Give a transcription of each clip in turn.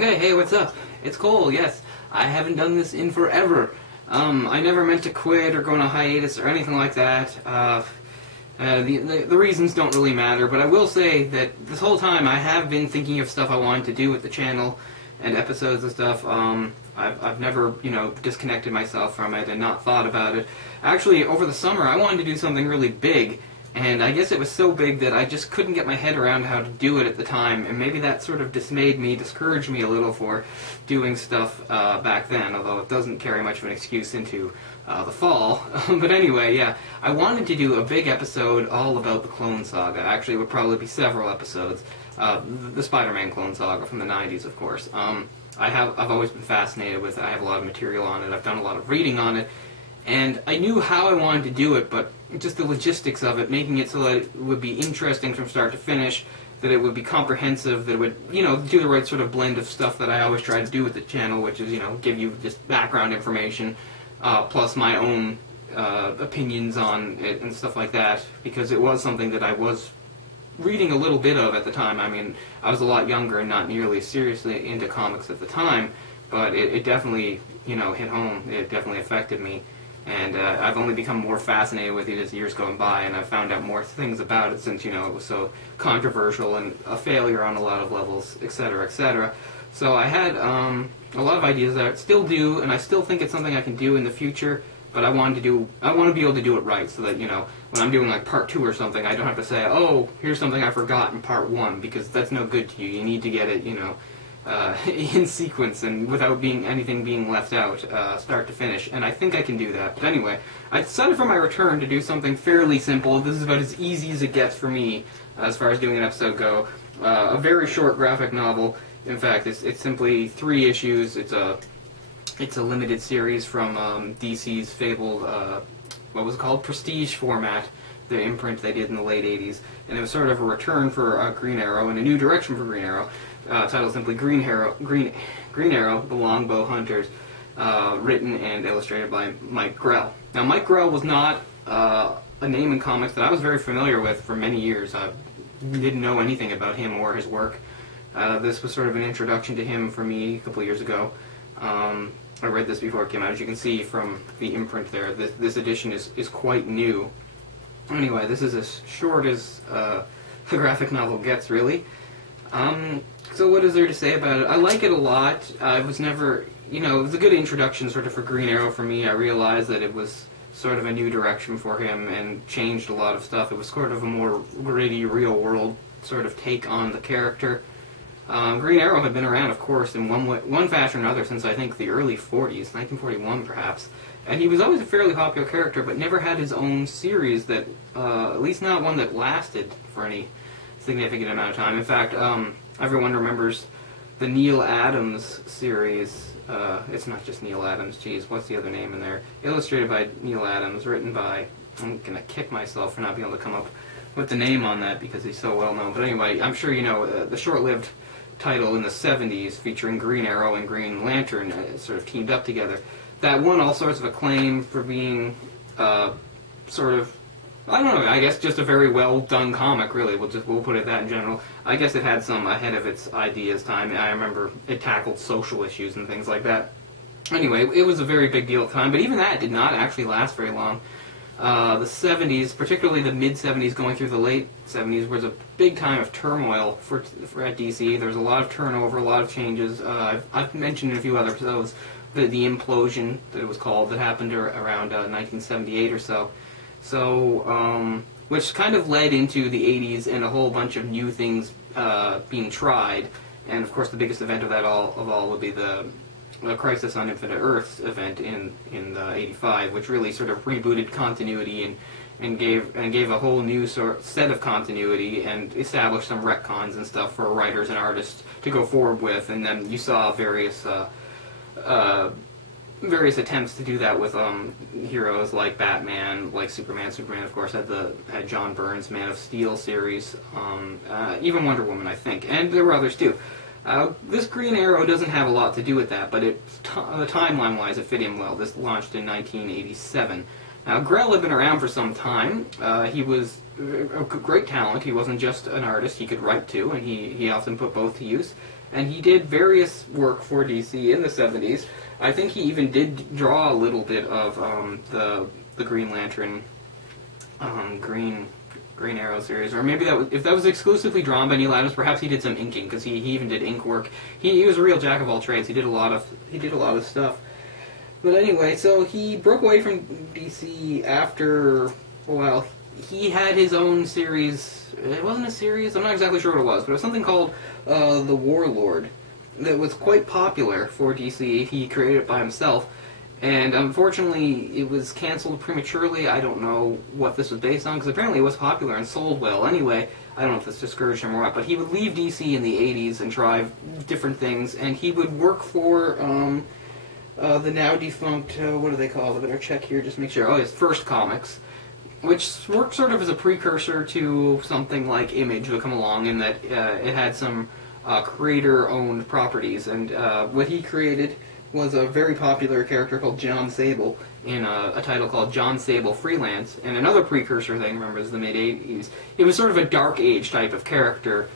Okay, hey, what's up? It's Cole, yes. I haven't done this in forever. I never meant to quit or go on a hiatus or anything like that. The reasons don't really matter, but I will say that this whole time I have been thinking of stuff I wanted to do with the channel and episodes and stuff. I've never, disconnected myself from it and not thought about it. Actually, over the summer, I wanted to do something really big, and I guess it was so big that I just couldn't get my head around how to do it at the time, and maybe that sort of discouraged me a little for doing stuff back then, although it doesn't carry much of an excuse into the fall. But anyway, yeah, I wanted to do a big episode all about the Clone Saga. Actually, it would probably be several episodes. The Spider-Man Clone Saga from the 90s, of course. I've always been fascinated with it. I have a lot of material on it. I've done a lot of reading on it. And I knew how I wanted to do it, but just the logistics of it, making it so that it would be interesting from start to finish, that it would be comprehensive, that it would, do the right sort of blend of stuff that I always try to do with the channel, which is, give you just background information, plus my own opinions on it and stuff like that, because it was something that I was reading a little bit of at the time. I mean, I was a lot younger and not nearly as seriously into comics at the time, but it definitely, hit home. It definitely affected me. And I've only become more fascinated with it as years gone by, and I've found out more things about it since, it was so controversial and a failure on a lot of levels, etc., etc. So I had a lot of ideas that I still do, and I still think it's something I can do in the future, but I want to be able to do it right, so that, when I'm doing like part 2 or something, I don't have to say, oh, here's something I forgot in part 1, because that's no good to you. You need to get it, in sequence and without anything being left out, start to finish, and I think I can do that. But anyway, I decided for my return to do something fairly simple. This is about as easy as it gets for me as far as doing an episode go. A very short graphic novel. In fact, it's simply 3 issues. It's a limited series from DC's fabled, what was it called? Prestige format, the imprint they did in the late 80s, and it was sort of a return for Green Arrow and a new direction for Green Arrow. Titled simply Green Arrow, The Longbow Hunters, written and illustrated by Mike Grell. Now, Mike Grell was not a name in comics that I was very familiar with for many years. I didn't know anything about him or his work. This was sort of an introduction to him for me a couple of years ago. I read this before it came out. As you can see from the imprint there, this edition is quite new. Anyway, this is as short as a graphic novel gets, really. So what is there to say about it? I like it a lot. I was never, it was a good introduction sort of for Green Arrow for me. I realized that it was sort of a new direction for him and changed a lot of stuff. It was sort of a more gritty, real-world sort of take on the character. Green Arrow had been around, of course, in one fashion or another since I think the early 40s, 1941 perhaps. And he was always a fairly popular character, but never had his own series that, at least not one that lasted for any significant amount of time. In fact, everyone remembers the Neil Adams series. It's not just Neil Adams, geez, what's the other name in there? Illustrated by Neil Adams, written by, I'm going to kick myself for not being able to come up with the name on that because he's so well known. But anyway, I'm sure you know the short-lived title in the 70s featuring Green Arrow and Green Lantern sort of teamed up together. That won all sorts of acclaim for being sort of, I don't know, I guess just a very well done comic, really. We'll put it that in general. I guess it had some ahead of its ideas time. I remember it tackled social issues and things like that. Anyway, it was a very big deal at the time, but even that did not actually last very long. The 70s, particularly the mid-70s going through the late 70s, was a big time of turmoil for at DC. There was a lot of turnover, a lot of changes. I've mentioned in a few other episodes the implosion that it was called that happened around 1978 or so. So, which kind of led into the 80s and a whole bunch of new things being tried. And of course, the biggest event of all would be the Crisis on Infinite Earths event in '85, which really sort of rebooted continuity and gave a whole new set of continuity and established some retcons and stuff for writers and artists to go forward with. And then you saw various attempts to do that with heroes like Batman, like Superman. Superman, of course, had John Byrne's Man of Steel series, even Wonder Woman, I think, and there were others too. This Green Arrow doesn't have a lot to do with that, but timeline-wise, it fit in well. This launched in 1987. Now, Grell had been around for some time. He was a great talent. He wasn't just an artist. He could write too, and he often put both to use. and he did various work for DC in the 70s. I think he even did draw a little bit of the Green Lantern, Green Arrow series, or maybe if that was exclusively drawn by Neil Adams, perhaps he did some inking, because he even did ink work. He was a real jack of all trades. He did a lot of stuff. But anyway, so he broke away from DC after, well, he had his own series. It wasn't a series, I'm not exactly sure what it was, but it was something called The Warlord that was quite popular for DC. He created it by himself, and unfortunately it was canceled prematurely. I don't know what this was based on, because apparently it was popular and sold well. Anyway, I don't know if this discouraged him or what, but he would leave DC in the 80s and try different things, and he would work for the now defunct, what do they call it? I better check here, just make sure. Oh, it's First Comics, which worked sort of as a precursor to something like Image would come along, in that it had some creator-owned properties, and what he created was a very popular character called John Sable in a title called John Sable Freelance, and another precursor thing, remember, is the mid-80s. It was sort of a Dark Age type of character.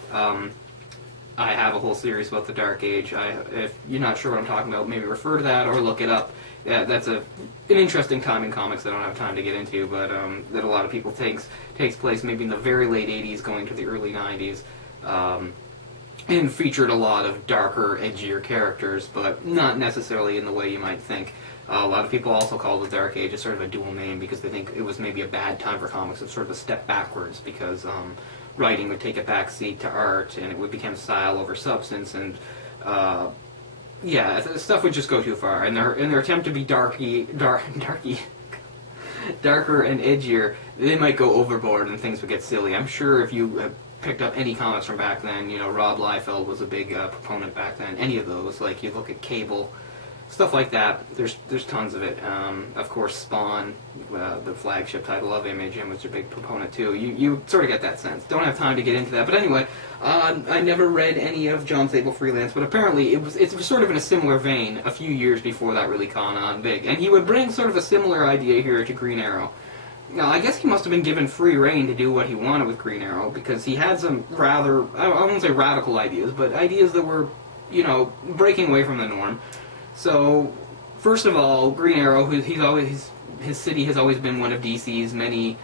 I have a whole series about the Dark Age. If you're not sure what I'm talking about, maybe refer to that or look it up. Yeah, that's an interesting time in comics that I don't have time to get into, but that a lot of people takes place maybe in the very late 80s going to the early 90s. And featured a lot of darker, edgier characters, but not necessarily in the way you might think. A lot of people also call the Dark Age sort of a dual name, because they think it was maybe a bad time for comics. It's sort of a step backwards, because writing would take a back seat to art, and it would become style over substance, and yeah, stuff would just go too far. And their attempt to be darker and edgier, they might go overboard, and things would get silly. I'm sure if you picked up any comics from back then, you know, Rob Liefeld was a big proponent back then. Any of those, like you look at Cable, stuff like that. There's tons of it. Of course, Spawn, the flagship title of Image, was a big proponent too. You sort of get that sense. Don't have time to get into that, but anyway, I never read any of John Sable Freelance, but apparently it was sort of in a similar vein a few years before that really caught on big, and he would bring sort of a similar idea here to Green Arrow. Now, I guess he must have been given free rein to do what he wanted with Green Arrow, because he had some rather, I won't say radical ideas, but ideas that were, you know, breaking away from the norm. So, first of all, Green Arrow, his city has always been one of DC's many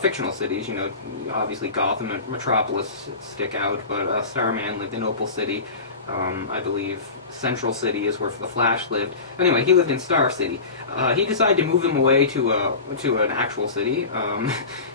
fictional cities. You know, obviously Gotham and Metropolis stick out, but Starman lived in Opal City. I believe Central City is where the Flash lived. Anyway, he lived in Star City. He decided to move them away to an actual city,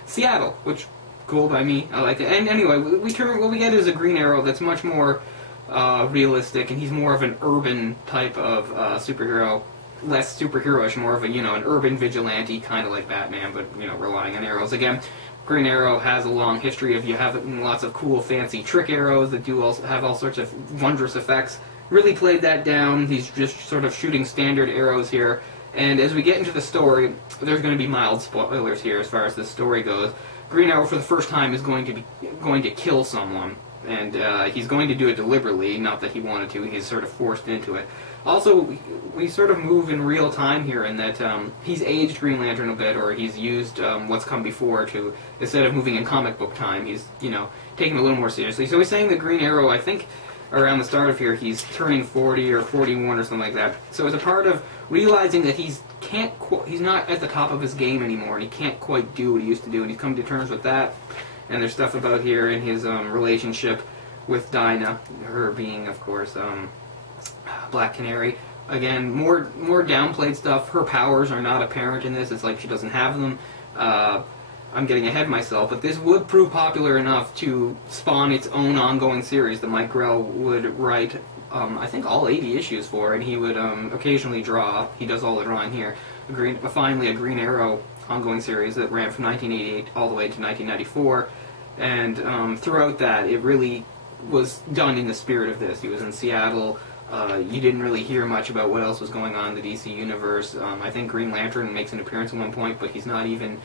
Seattle, which cool by me. I like it. And anyway, what we get is a Green Arrow that's much more realistic, and he's more of an urban type of superhero, less superheroish, more of a, you know, an urban vigilante, kind of like Batman, but, you know, relying on arrows again. Green Arrow has a long history of having lots of cool, fancy trick arrows that have all sorts of wondrous effects. Really played that down. He's just sort of shooting standard arrows here. And as we get into the story, there's going to be mild spoilers here as far as this story goes. Green Arrow, for the first time, is going to kill someone, and he's going to do it deliberately. Not that he wanted to; he's sort of forced into it. Also, we sort of move in real time here, in that he's aged Green Lantern a bit, or he's used what's come before to, instead of moving in comic book time, he's, you know, taking it a little more seriously. So he's saying that Green Arrow, I think, around the start of here, he's turning 40 or 41 or something like that. So as a part of realizing that he's not at the top of his game anymore, and he can't quite do what he used to do, and he's come to terms with that. And there's stuff about here in his relationship with Dinah, her being, of course, Black Canary. Again, more downplayed stuff. Her powers are not apparent in this. It's like she doesn't have them. I'm getting ahead of myself, but this would prove popular enough to spawn its own ongoing series that Mike Grell would write, I think, all 80 issues for, and he would occasionally draw. He does all the drawing here. Finally, a Green Arrow ongoing series that ran from 1988 all the way to 1994, and throughout that, it really was done in the spirit of this. He was in Seattle. You didn't really hear much about what else was going on in the DC universe. I think Green Lantern makes an appearance at one point, but he's not even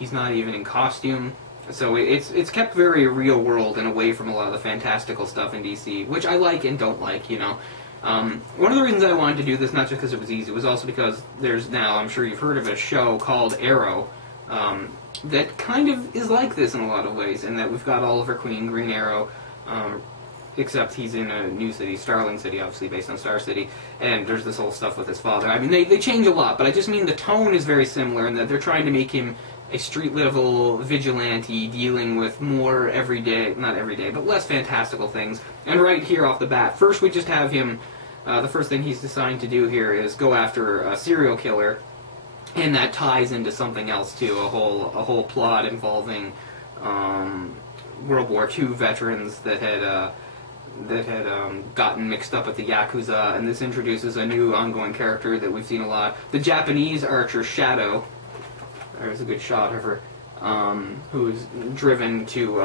in costume. So it's kept very real world and away from a lot of the fantastical stuff in DC, which I like and don't like, you know. One of the reasons I wanted to do this, not just because it was easy, was also because there's now, I'm sure you've heard of, a show called Arrow that kind of is like this in a lot of ways, in that we've got Oliver Queen, Green Arrow, except he's in a new city, Starling City, obviously based on Star City, and there's this whole stuff with his father. I mean, they change a lot, but I just mean the tone is very similar in that they're trying to make him a street-level vigilante dealing with more everyday, not everyday, but less fantastical things. And right here off the bat, first we just have him, the first thing he's designed to do here is go after a serial killer, and that ties into something else too, a whole plot involving World War II veterans that had gotten mixed up with the Yakuza, and this introduces a new ongoing character that we've seen a lot. The Japanese archer Shadow, there's a good shot of her, who is driven to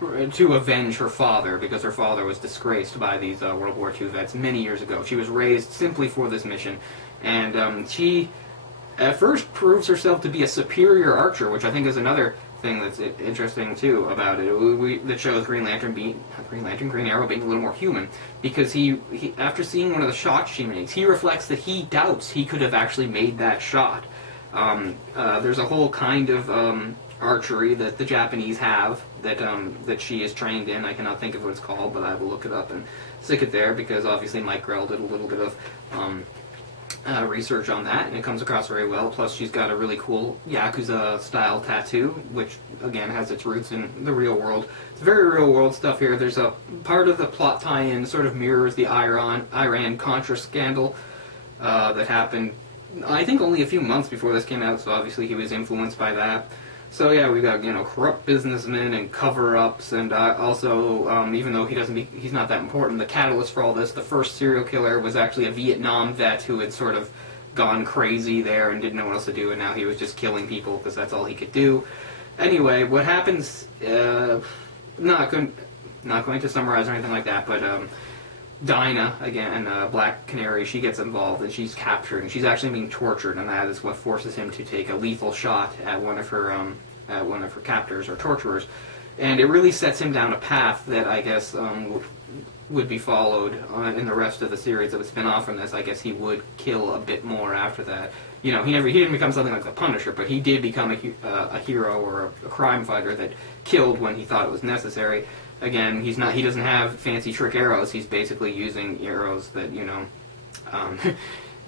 avenge her father, because her father was disgraced by these World War II vets many years ago. She was raised simply for this mission, and she at first proves herself to be a superior archer, which I think is another thing that's interesting too about it. That shows Green Arrow being a little more human, because he after seeing one of the shots she makes, he reflects that he doubts he could have actually made that shot. There's a whole kind of archery that the Japanese have that she is trained in. I cannot think of what it's called, but I will look it up and stick it there, because obviously Mike Grell did a little bit of research on that, and it comes across very well. Plus, she's got a really cool Yakuza-style tattoo, which, again, has its roots in the real world. It's very real-world stuff here. There's a part of the plot tie-in sort of mirrors the Iran-Contra scandal that happened, I think, only a few months before this came out, so obviously he was influenced by that. So yeah, we got, corrupt businessmen and cover-ups, and also, even though he's not that important, the catalyst for all this, the first serial killer was actually a Vietnam vet who had sort of gone crazy there and didn't know what else to do, and now he was just killing people because that's all he could do. Anyway, what happens, not going to summarize or anything like that, but Dinah, again, Black Canary, she gets involved and she's captured, and she's actually being tortured, and that is what forces him to take a lethal shot at one of her captors or torturers, and it really sets him down a path that I guess would be followed in the rest of the series that would spin off from this. I guess he would kill a bit more after that. He didn't become something like the Punisher, but he did become a hero or a crime fighter that killed when he thought it was necessary. Again, he doesn't have fancy trick arrows. He's basically using arrows that,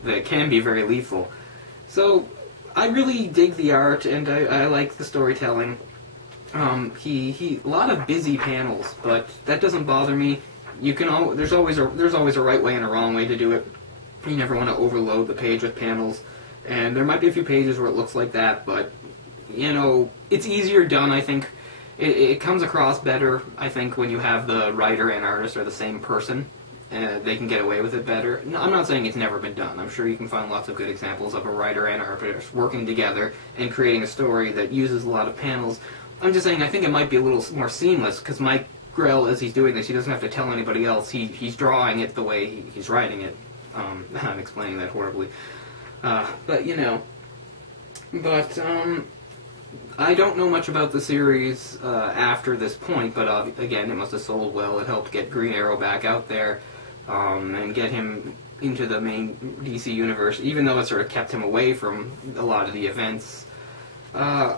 that can be very lethal. So, I really dig the art, and I like the storytelling. A lot of busy panels, but that doesn't bother me. There's always a right way and a wrong way to do it. You never want to overload the page with panels, and there might be a few pages where it looks like that, but, it's easier done, I think. It comes across better, I think, when you have the writer and artist are the same person. They can get away with it better. No, I'm not saying it's never been done. I'm sure you can find lots of good examples of a writer and artist working together and creating a story that uses a lot of panels. I'm just saying I think it might be a little more seamless, because Mike Grell, as he's doing this, he doesn't have to tell anybody else. He's drawing it the way he's writing it. I'm explaining that horribly. I don't know much about the series after this point, but again, it must have sold well. It helped get Green Arrow back out there and get him into the main DC universe, even though it sort of kept him away from a lot of the events. I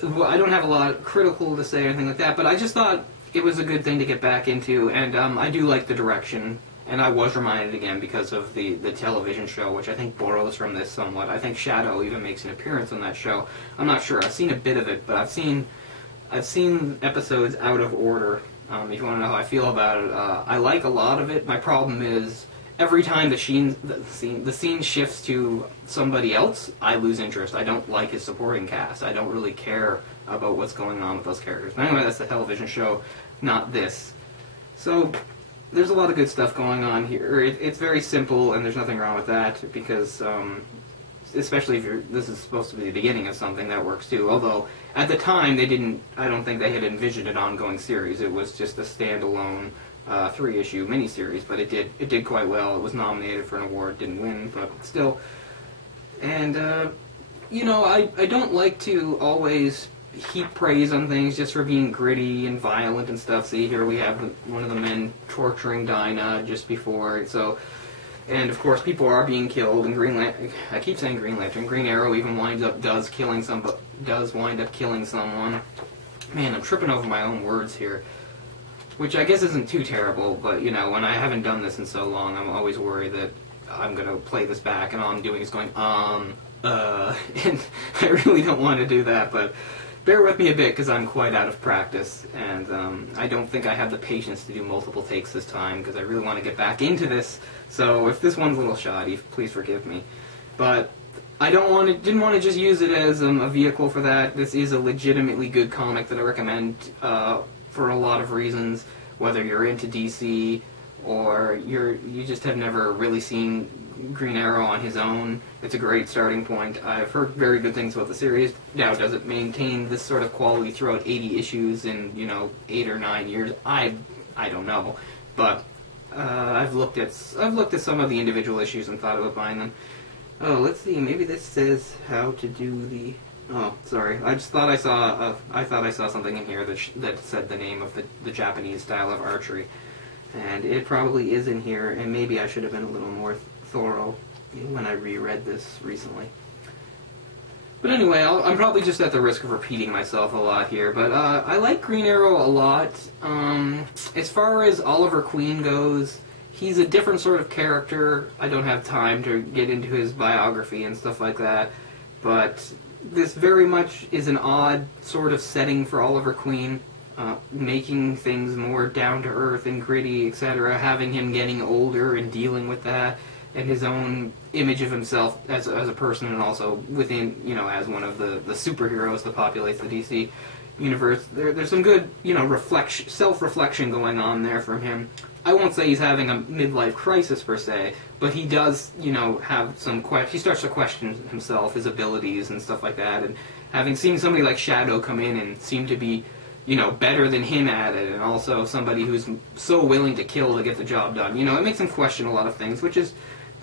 don't have a lot critical to say or anything like that, but I just thought it was a good thing to get back into, and I do like the direction. And I was reminded again because of the television show, which I think borrows from this somewhat. I think Shadow even makes an appearance on that show. I'm not sure. I've seen a bit of it, but I've seen episodes out of order. If you want to know how I feel about it, I like a lot of it. My problem is every time the scene shifts to somebody else, I lose interest. I don't like his supporting cast. I don't really care about what's going on with those characters. But anyway, that's the television show, not this. So there's a lot of good stuff going on here. It's very simple, and there's nothing wrong with that, because, especially if this is supposed to be the beginning of something, that works too. Although, at the time, I don't think they had envisioned an ongoing series. It was just a standalone 3-issue miniseries, but it did quite well. It was nominated for an award, didn't win, but still. And, I don't like to always heap praise on things just for being gritty and violent and stuff. See, here we have one of the men torturing Dinah just before, and of course people are being killed, and I keep saying Green Lantern, Green Arrow even does wind up killing someone. Man, I'm tripping over my own words here. which I guess isn't too terrible, but, you know, when I haven't done this in so long, I'm always worried that I'm going to play this back and all I'm doing is going, and I really don't want to do that, but bear with me a bit because I'm quite out of practice, and I don't think I have the patience to do multiple takes this time because I really want to get back into this, so if this one's a little shoddy, please forgive me. But I didn't want to just use it as a vehicle for that. This is a legitimately good comic that I recommend for a lot of reasons, whether you're into DC or you just have never really seen Green Arrow on his own. It's a great starting point. I've heard very good things about the series. Now, does it maintain this sort of quality throughout 80 issues in, you know, 8 or 9 years? I don't know, but I've looked at some of the individual issues and thought about buying them. Oh, let's see. Maybe this says how to do the. Oh, sorry. I just thought I saw something in here that said the name of the Japanese style of archery, and it probably is in here. And maybe I should have been a little more thorough when I reread this recently. But anyway, I'm probably just at the risk of repeating myself a lot here. But I like Green Arrow a lot. As far as Oliver Queen goes, he's a different sort of character. I don't have time to get into his biography and stuff like that, but this very much is an odd sort of setting for Oliver Queen, making things more down-to-earth and gritty, etc., having him getting older and dealing with that, and his own image of himself as a person, and also within, you know, as one of the superheroes that populates the DC universe. There's some good, you know, self-reflection going on there from him. I won't say he's having a midlife crisis per se, but he does, you know, have some he starts to question himself, his abilities and stuff like that, and having seen somebody like Shadow come in and seem to be, you know, better than him at it, and also somebody who's so willing to kill to get the job done, you know, it makes him question a lot of things, which is,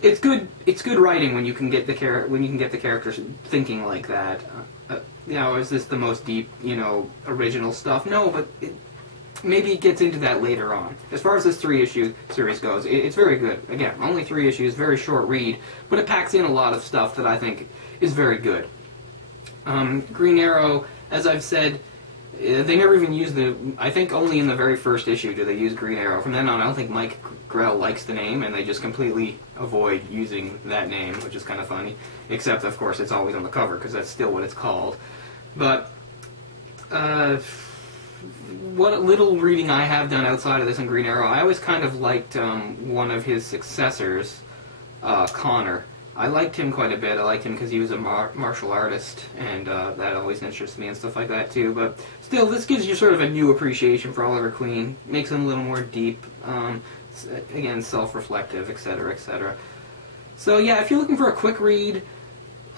it's good writing when you can get the characters thinking like that. You know, is this the most deep, you know, original stuff? No, but maybe it gets into that later on. As far as this 3-issue series goes, it's very good. Again, only 3 issues, very short read, but it packs in a lot of stuff that I think is very good. Green Arrow, as I've said, they never even use I think only in the very first issue do they use Green Arrow. From then on, I don't think Mike Grell likes the name, and they just completely avoid using that name, which is kind of funny. Except, of course, it's always on the cover, because that's still what it's called. But, what little reading I have done outside of this in Green Arrow, I always kind of liked one of his successors, Connor. I liked him quite a bit. I liked him because he was a martial artist, and that always interests me and stuff like that too. But still, this gives you sort of a new appreciation for Oliver Queen, makes him a little more deep, again, self-reflective, etc., etc. So yeah, if you're looking for a quick read,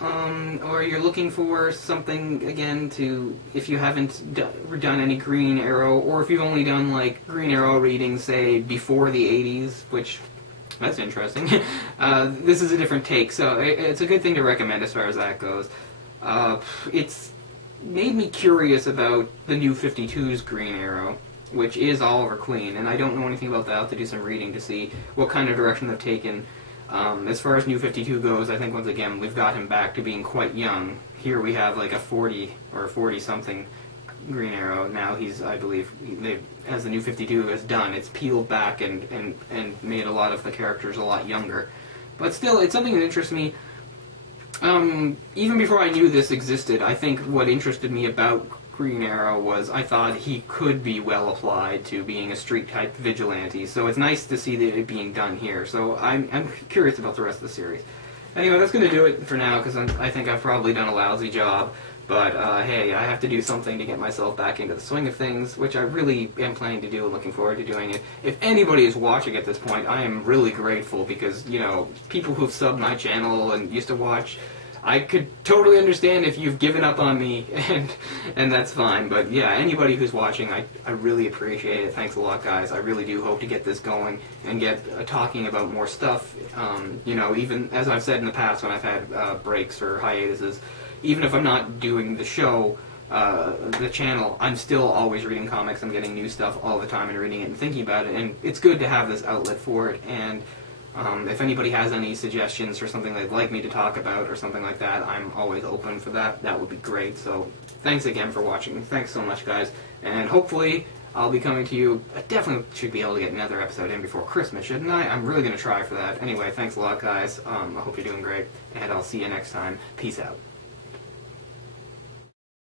or you're looking for something, again, if you haven't done any Green Arrow, or if you've only done, like, Green Arrow readings, say, before the 80s, which, that's interesting, this is a different take, so it's a good thing to recommend as far as that goes. It's made me curious about the New 52's Green Arrow, which is Oliver Queen, and I don't know anything about that. I'll have to do some reading to see what kind of direction they've taken. As far as New 52 goes, I think once again we've got him back to being quite young. Here we have like a 40 or 40-something Green Arrow. Now he's, I believe, as the New 52 has done, it's peeled back and made a lot of the characters a lot younger. But still, it's something that interests me. Even before I knew this existed, I think what interested me about Green Arrow was I thought he could be well applied to being a street-type vigilante, so it's nice to see that it being done here. So I'm curious about the rest of the series. Anyway, that's going to do it for now, because I think I've probably done a lousy job. But, hey, I have to do something to get myself back into the swing of things, which I really am planning to do and looking forward to doing it. If anybody is watching at this point, I am really grateful because, you know, people who've subbed my channel and used to watch, I could totally understand if you've given up on me, and that's fine. But, yeah, anybody who's watching, I really appreciate it. Thanks a lot, guys. I really do hope to get this going and get talking about more stuff. You know, even, as I've said in the past when I've had breaks or hiatuses, even if I'm not doing the show, the channel, I'm still always reading comics. I'm getting new stuff all the time and reading it and thinking about it, and it's good to have this outlet for it. And if anybody has any suggestions or something they'd like me to talk about or something like that, I'm always open for that. That would be great. So thanks again for watching. Thanks so much, guys. And hopefully I'll be coming to you. I definitely should be able to get another episode in before Christmas, shouldn't I? I'm really going to try for that. Anyway, thanks a lot, guys. I hope you're doing great, and I'll see you next time. Peace out.